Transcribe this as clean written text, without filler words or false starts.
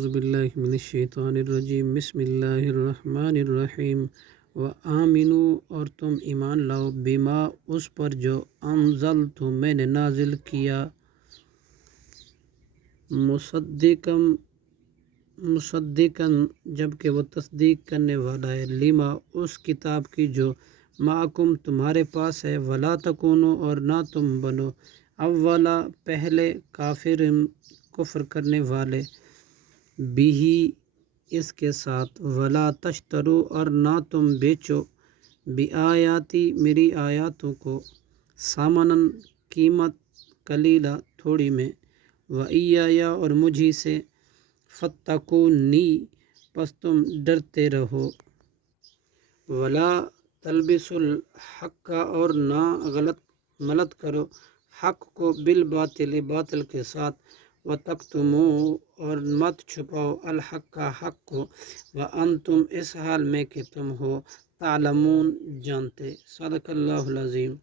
اعوذ باللہ من الشیطان الرجیم بسم اللہ الرحمن الرحیم وآمنوا اور تم ایمان لاؤ بما اس پر جو انزلت میں نے نازل کیا مصدقاً جبکہ وہ تصدیق کرنے والا ہے لما اس کتاب کی جو معکم تمہارے پاس ہے ولا تکونوا اور نہ تم بنو اولا پہلے کفر کرنے والے بھی اس کے ساتھ ولا تشترو اور نہ تم بیچو بآیاتی میری آیاتوں کو ثمناً قیمت قلیلا تھوڑی میں وإیایا اور مجھی سے فاتقونی پس تم ڈرتے رہو ولا تلبسوا الحق اور نہ ملت کرو حق کو بالباطل باطل کے ساتھ وتکتموا اور مت چھپاؤ الحق حق کو وانتم اس حال میں کہ تم ہو تعلمون جانتے صدق اللہ العظیم۔